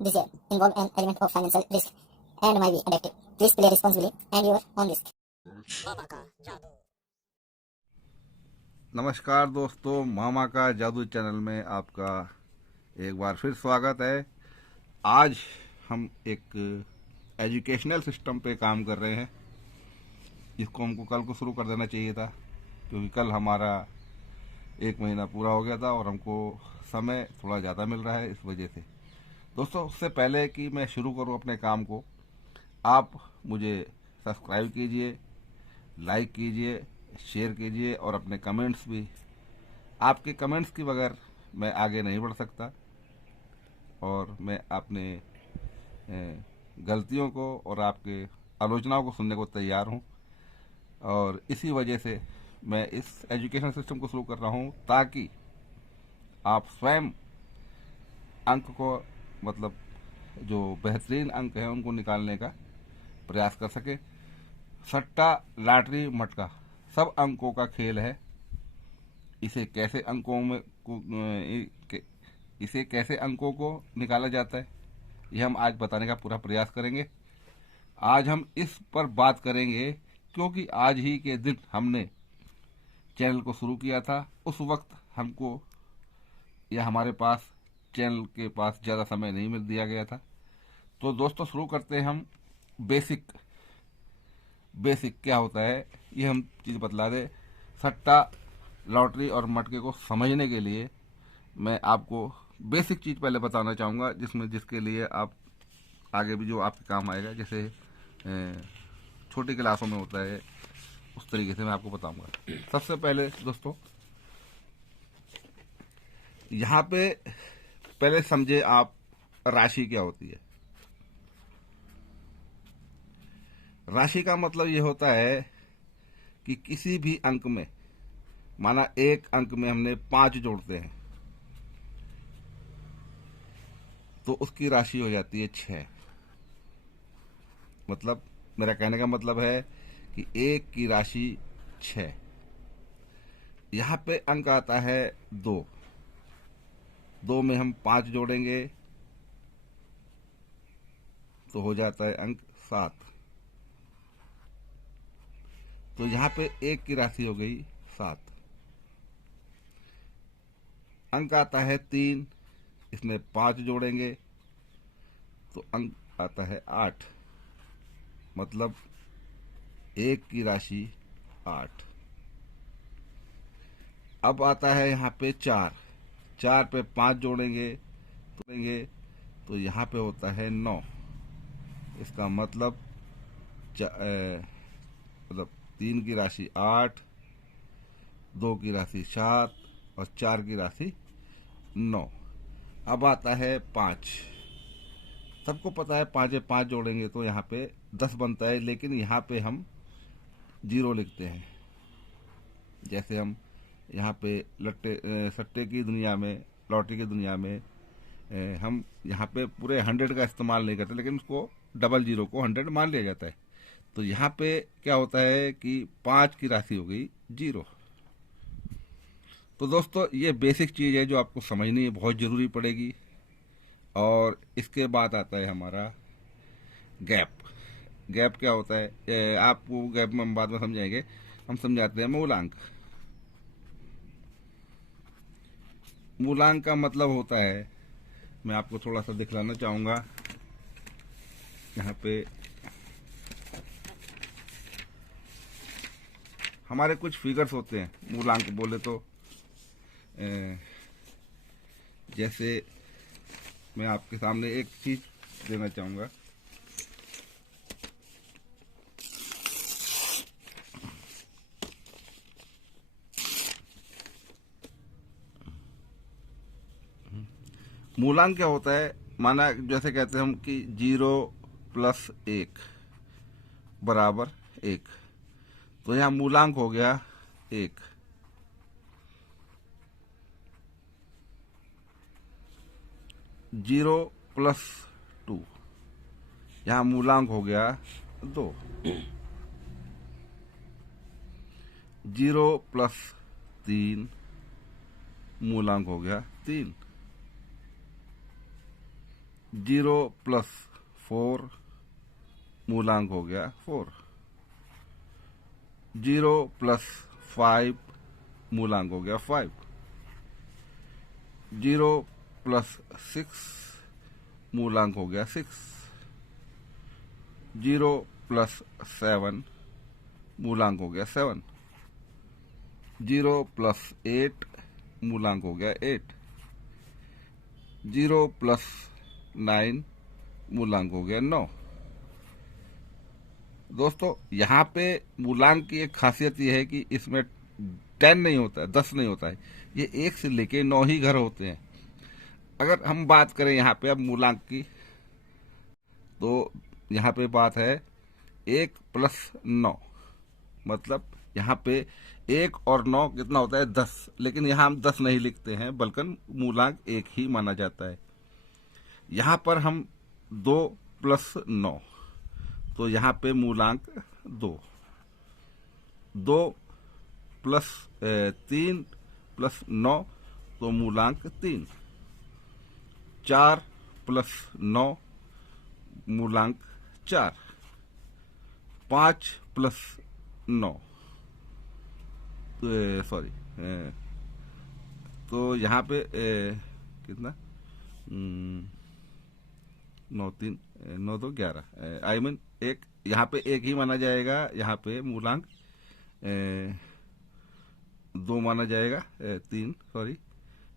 This game involve an element of financial risk and might be addictive. Please play responsibly and your own risk. नमस्कार दोस्तों, मामा का जादू channel में आपका एक बार फिर स्वागत है। आज हम एक एजुकेशनल सिस्टम पे काम कर रहे हैं, जिसको हमको कल को शुरू कर देना चाहिए था, क्योंकि कल हमारा 1 महीना पूरा हो गया था और हमको समय थोड़ा ज़्यादा मिल रहा है इस वजह से। दोस्तों, उससे पहले कि मैं शुरू करूं अपने काम को, आप मुझे सब्सक्राइब कीजिए, लाइक कीजिए, शेयर कीजिए और अपने कमेंट्स भी। आपके कमेंट्स के बगैर मैं आगे नहीं बढ़ सकता और मैं अपने गलतियों को और आपके आलोचनाओं को सुनने को तैयार हूं। और इसी वजह से मैं इस एजुकेशन सिस्टम को शुरू कर रहा हूं, ताकि आप स्वयं अंक को, मतलब जो बेहतरीन अंक हैं उनको निकालने का प्रयास कर सके। सट्टा, लॉटरी, मटका सब अंकों का खेल है। इसे कैसे अंकों में इसे कैसे अंकों को निकाला जाता है, यह हम आज बताने का पूरा प्रयास करेंगे। आज हम इस पर बात करेंगे क्योंकि आज ही के दिन हमने चैनल को शुरू किया था। उस वक्त हमको या हमारे पास चैनल के पास ज़्यादा समय नहीं मिल दिया गया था। तो दोस्तों, शुरू करते हैं हम। बेसिक क्या होता है ये हम चीज़ बतला दे। सट्टा, लॉटरी और मटके को समझने के लिए मैं आपको बेसिक चीज़ पहले बताना चाहूँगा, जिसके लिए आप आगे भी जो आपके काम आएगा। जैसे छोटी क्लासों में होता है, उस तरीके से मैं आपको बताऊंगा। सबसे पहले दोस्तों, यहाँ पे पहले समझे आप राशि क्या होती है। राशि का मतलब ये होता है कि किसी भी अंक में, माना एक अंक में हमने 5 जोड़ते हैं तो उसकी राशि हो जाती है 6। मतलब मेरा कहने का मतलब है कि एक की राशि 6। यहाँ पे अंक आता है 2। 2 में हम 5 जोड़ेंगे तो हो जाता है अंक 7। तो यहाँ पे एक की राशि हो गई 7। अंक आता है 3, इसमें 5 जोड़ेंगे तो अंक आता है 8। मतलब एक की राशि 8। अब आता है यहाँ पे 4। 4 पे 5 जोड़ेंगे तो यहाँ पे होता है 9। इसका मतलब 3 की राशि 8, 2 की राशि 7 और 4 की राशि 9। अब आता है 5। सबको पता है 5 में 5 जोड़ेंगे तो यहाँ पे 10 बनता है, लेकिन यहाँ पे हम 0 लिखते हैं। जैसे हम यहाँ पे सट्टे की दुनिया में, लॉटरी की दुनिया में हम यहाँ पे पूरे 100 का इस्तेमाल नहीं करते, लेकिन उसको डबल 0 को 100 मान लिया जाता है। तो यहाँ पे क्या होता है कि 5 की राशि हो गई 0। तो दोस्तों, ये बेसिक चीज़ है जो आपको समझनी है, बहुत ज़रूरी पड़ेगी। और इसके बाद आता है हमारा गैप। गैप क्या होता है, आपको गैप में हम बाद में समझाएंगे। हम समझाते हैं मूलांक। मूलांक का मतलब होता है, मैं आपको थोड़ा सा दिखलाना चाहूँगा। यहाँ पे हमारे कुछ फिगर्स होते हैं, मूलांक बोले तो। जैसे मैं आपके सामने एक चीज देना चाहूँगा। मूलांक क्या होता है, माना जैसे कहते हैं हम कि 0 + 1 बराबर 1। तो यहाँ मूलांक हो गया 1। 0 + 2, यहाँ मूलांक हो गया 2। 0 + 3, मूलांक हो गया 3। 0 प्लस 4 मूलांक हो गया 4। 0 प्लस 5 मूलांक हो गया 5। 0 प्लस 6 मूलांक हो गया 6। 0 प्लस 7 मूलांक हो गया 7। 0 प्लस 8 मूलांक हो गया 8। 0 प्लस 9 मूलांक हो गया 9। दोस्तों यहाँ पे मूलांक की एक खासियत यह है कि इसमें 10 नहीं होता है, 10 नहीं होता है, ये 1 से लेके 9 ही घर होते हैं। अगर हम बात करें यहाँ पे अब मूलांक की, तो यहाँ पे बात है 1 प्लस 9, मतलब यहाँ पे 1 और 9 कितना होता है 10, लेकिन यहाँ हम 10 नहीं लिखते हैं, बल्कि मूलांक 1 ही माना जाता है। यहाँ पर हम 2 प्लस 9, तो यहाँ पे मूलांक 2। 2 प्लस 3 प्लस 9, तो मूलांक 3। 4 प्लस 9 मूलांक 4। 5 प्लस 9 सॉरी, तो यहाँ पे कितना 9 3 9 2 11, आई मीन एक यहाँ पे 1 ही माना जाएगा, यहाँ पे मूलांक 2 माना जाएगा, 3 सॉरी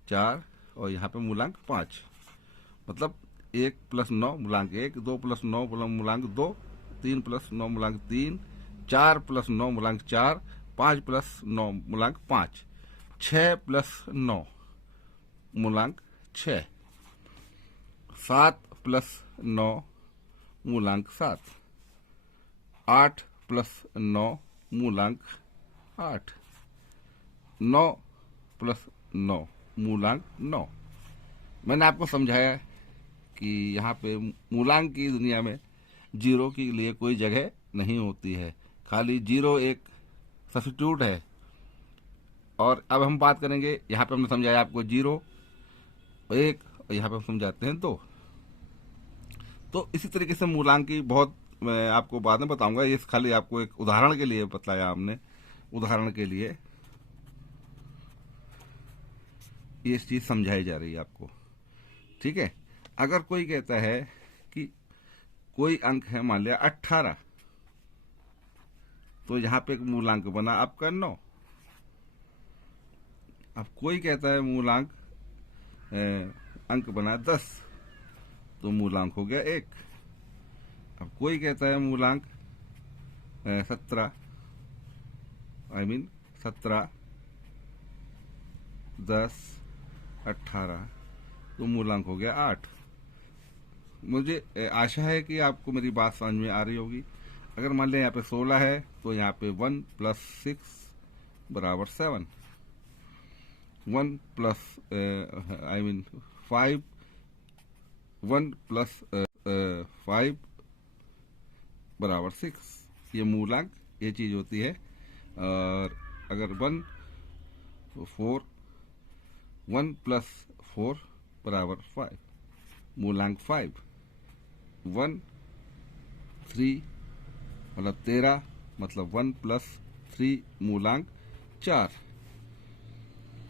4, और यहाँ पे मूलांक 5, मतलब 1 प्लस 9 मूलांक 1, 2 प्लस 9 मूलांक 2, 3 प्लस 9 मूलांक 3, 4 प्लस 9 मूलांक 4, 5 प्लस 9 मूलांक 5, 6 प्लस 9 मूलांक 6, 7 प्लस 9 मूलांक 7, 8 प्लस 9 मूलांक 8, 9 प्लस 9 मूलांक 9। मैंने आपको समझाया कि यहाँ पे मूलांक की दुनिया में जीरो के लिए कोई जगह नहीं होती है, खाली जीरो एक सब्स्टिट्यूट है। और अब हम बात करेंगे, यहाँ पे हमने समझाया आपको 0 1, और यहाँ पे हम समझाते हैं 2। तो इसी तरीके से मूलांक की बहुत मैं आपको बाद में बताऊंगा, ये खाली आपको एक उदाहरण के लिए बताया हमने, उदाहरण के लिए ये चीज समझाई जा रही है आपको, ठीक है। अगर कोई कहता है कि कोई अंक है, मान लिया 18, तो यहाँ पे एक मूलांक बना आपका 9। अब कोई कहता है मूलांक अंक बना 10, तो मूलांक हो गया 1। अब कोई कहता है मूलांक 17, आई मीन 17, 10, 18, तो मूलांक हो गया 8। मुझे आशा है कि आपको मेरी बात समझ में आ रही होगी। अगर मान लें यहाँ पे 16 है, तो यहाँ पे 1 प्लस 6 बराबर 7, 1 प्लस आई मीन 5, 1 प्लस 5 बराबर 6, ये मूलांक ये चीज होती है। और अगर 1 तो 4, 1 प्लस 4 बराबर 5, मूलांक 5, 1 3 मतलब 13, मतलब 1 प्लस 3 मूलांक 4,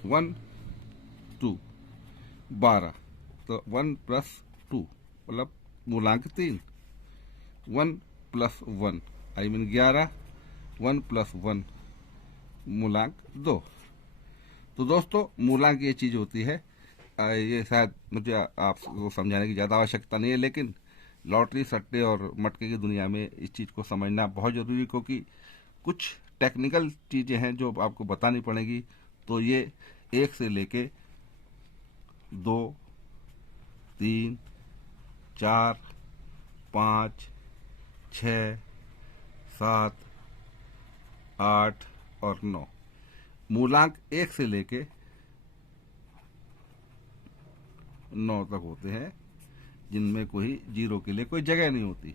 1 2 12, तो 1 प्लस 2 मतलब मूलांक 3, 1 प्लस 1 आई मीन 11, 1 प्लस 1 मूलांक 2। तो दोस्तों मूलांक ये चीज होती है, ये शायद मुझे आपको समझाने की ज़्यादा आवश्यकता नहीं है, लेकिन लॉटरी सट्टे और मटके की दुनिया में इस चीज़ को समझना बहुत ज़रूरी है, क्योंकि कुछ टेक्निकल चीज़ें हैं जो आपको बतानी पड़ेगी। तो ये 1 से लेके 2 3 4 5 6 7 8 और 9 मूलांक 1 से लेके 9 तक होते हैं, जिनमें कोई जीरो के लिए कोई जगह नहीं होती।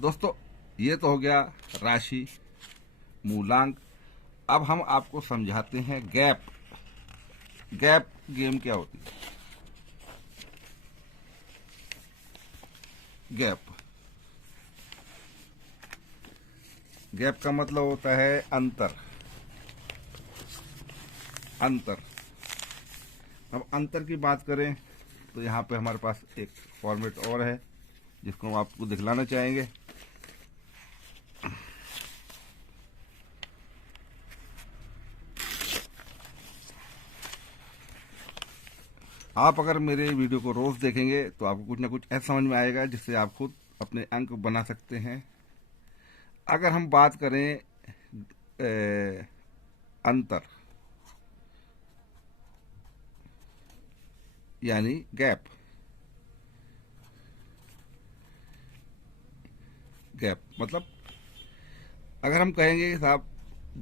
दोस्तों ये तो हो गया राशि मूलांक। अब हम आपको समझाते हैं गैप। गैप गेम क्या होती है। गैप। गैप का मतलब होता है अंतर। अंतर। अब अंतर की बात करें तो यहाँ पे हमारे पास एक फॉर्मेट और है जिसको हम आपको दिखलाना चाहेंगे। आप अगर मेरे वीडियो को रोज देखेंगे तो आपको कुछ ना कुछ ऐसा समझ में आएगा जिससे आप खुद अपने अंक बना सकते हैं। अगर हम बात करें अंतर यानी गैप। गैप मतलब अगर हम कहेंगे कि साहब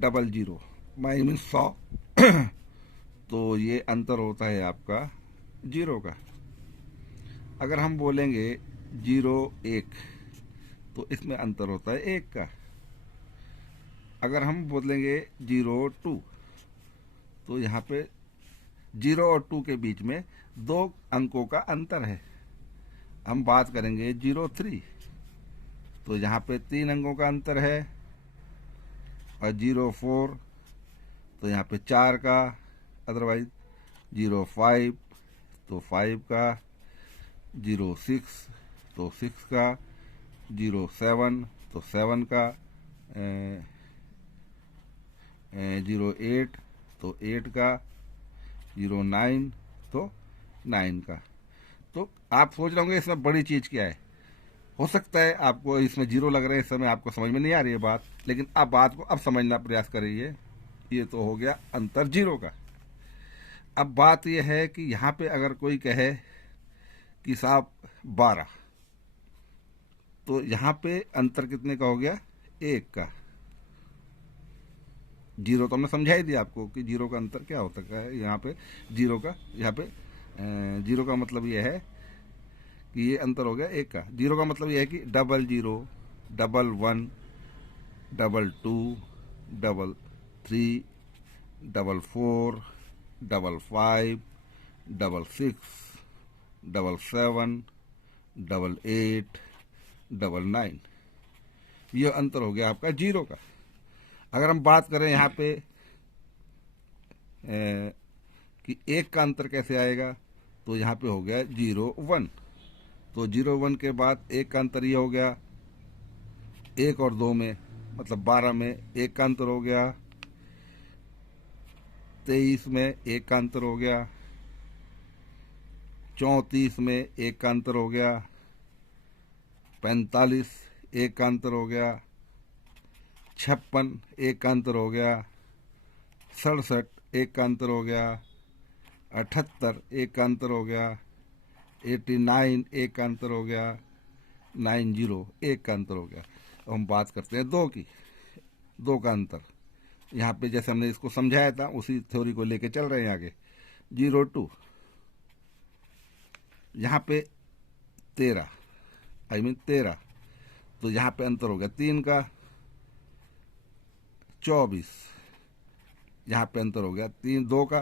00 मीन 100 तो ये अंतर होता है आपका 0 का। अगर हम बोलेंगे 01 तो इसमें अंतर होता है 1 का। अगर हम बोलेंगे 02 तो यहाँ पे 0 और 2 के बीच में 2 अंकों का अंतर है। हम बात करेंगे 03 तो यहाँ पे 3 अंकों का अंतर है। और 04 तो यहाँ पे 4 का, अदरवाइज 05 तो 5 का, 06 तो 6 का, 07 तो 7 का, 08 तो 8 का, 09 तो 9 का। तो आप सोच रहे होंगे इसमें बड़ी चीज क्या है। हो सकता है आपको इसमें 0 लग रहे हैं, इस समय आपको समझ में नहीं आ रही है बात, लेकिन आप बात को अब समझना प्रयास करिए। ये तो हो गया अंतर 0 का। अब बात यह है कि यहाँ पे अगर कोई कहे कि साहब 12 तो यहाँ पे अंतर कितने का हो गया, 1 का। 0 तो हमने समझा ही दिया आपको कि 0 का अंतर क्या होता है। यहाँ पे 0 का, यहाँ पे 0 का मतलब यह है कि ये अंतर हो गया 1 का। 0 का मतलब यह है कि 00, 11, 22, 33, 44, 55, 66, 77, 88, 99, ये अंतर हो गया आपका 0 का। अगर हम बात करें यहाँ पे कि 1 का अंतर कैसे आएगा तो यहाँ पे हो गया 01 तो 01 के बाद 1 का अंतर ये हो गया 1 और 2 में, मतलब 12 में 1 का अंतर हो गया, 23 में 1 का अंतर हो गया, 34 में 1 का अंतर हो गया, 45 1 का अंतर हो गया, 56 1 का अंतर हो गया, 67 1 का अंतर हो गया, 78 1 का अंतर हो गया, 89 1 का अंतर हो गया, 90 1 का अंतर हो गया। अब हम बात करते हैं 2 की। 2 का अंतर यहाँ पे जैसे हमने इसको समझाया था उसी थ्योरी को लेके चल रहे हैं आगे। 02 यहाँ पे 13 13 तो यहाँ पे अंतर हो गया 3 का। 24 यहाँ पे अंतर हो गया 2 का।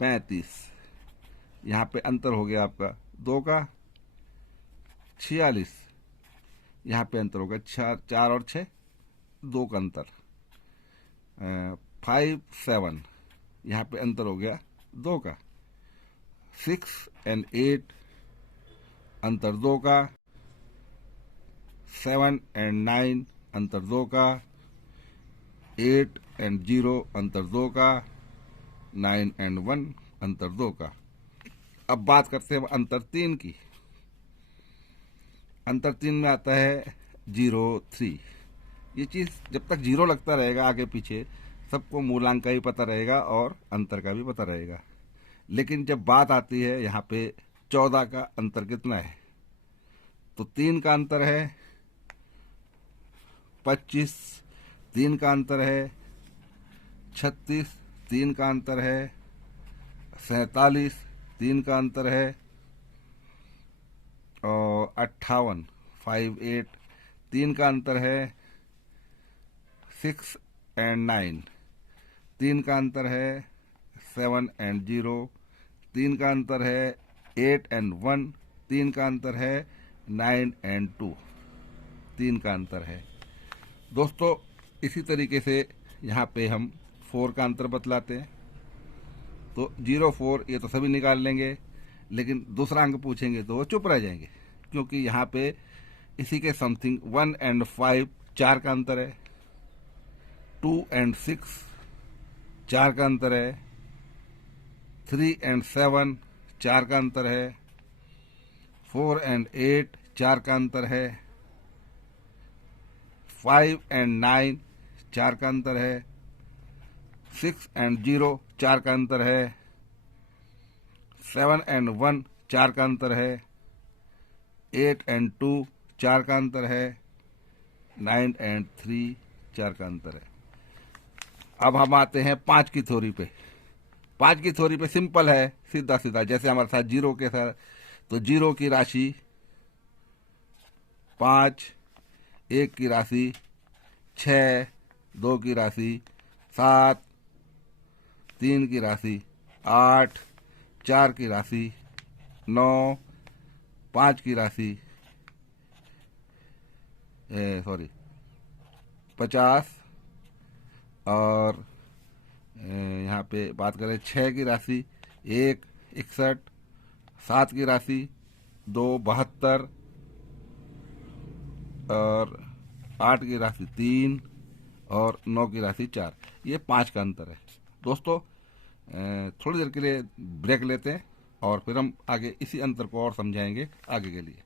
35 यहाँ पे अंतर हो गया आपका 2 का। 46 यहाँ पे अंतर हो गया 4 और 6 2 का अंतर। 57 यहाँ पे अंतर हो गया 2 का। 6 और 8 अंतर 2 का। 7 और 9 अंतर 2 का। 8 और 0 अंतर 2 का। 9 और 1 अंतर 2 का। अब बात करते हैं अंतर 3 की। अंतर 3 में आता है 03। ये चीज जब तक 0 लगता रहेगा आगे पीछे सबको मूलांक का भी पता रहेगा और अंतर का भी पता रहेगा। लेकिन जब बात आती है यहाँ पे 14 का अंतर कितना है तो 3 का अंतर है 25, 3 का अंतर है 36, 3 का अंतर है 47, 3 का अंतर है और 58, 58, 3 का अंतर है 6 और 9, 3 का अंतर है 7 और 0, 3 का अंतर है 8 और 1, 3 का अंतर है 9 एंड 2, 3 का अंतर है। दोस्तों इसी तरीके से यहाँ पे हम 4 का अंतर बतलाते हैं। तो 0 4 ये तो सभी निकाल लेंगे, लेकिन दूसरा अंक पूछेंगे तो वो चुप रह जाएंगे, क्योंकि यहाँ पे इसी के समथिंग 1 एंड 5 4 का अंतर है, 2 एंड 6 4 का अंतर है, 3 एंड 7 4 का अंतर है, 4 एंड 8 4 का अंतर है, 5 एंड 9 4 का अंतर है, 6 एंड 0 4 का अंतर है, 7 एंड 1 4 का अंतर है, 8 एंड 2 4 का अंतर है, 9 एंड 3 4 का अंतर है। अब हम आते हैं 5 की थ्योरी पे। 5 की थ्योरी पे सिंपल है, सीधा सीधा, जैसे हमारे साथ 0 के साथ। तो 0 की राशि 5, 1 की राशि 6, 2 की राशि 7, 3 की राशि 8, 4 की राशि 9, 5 की राशि 50, और यहाँ पे बात करें 6 की राशि 1 61, 7 की राशि 2 72, और 8 की राशि 3, और 9 की राशि 4। ये 5 का अंतर है। दोस्तों थोड़ी देर के लिए ब्रेक लेते हैं और फिर हम आगे इसी अंतर को और समझाएंगे आगे के लिए।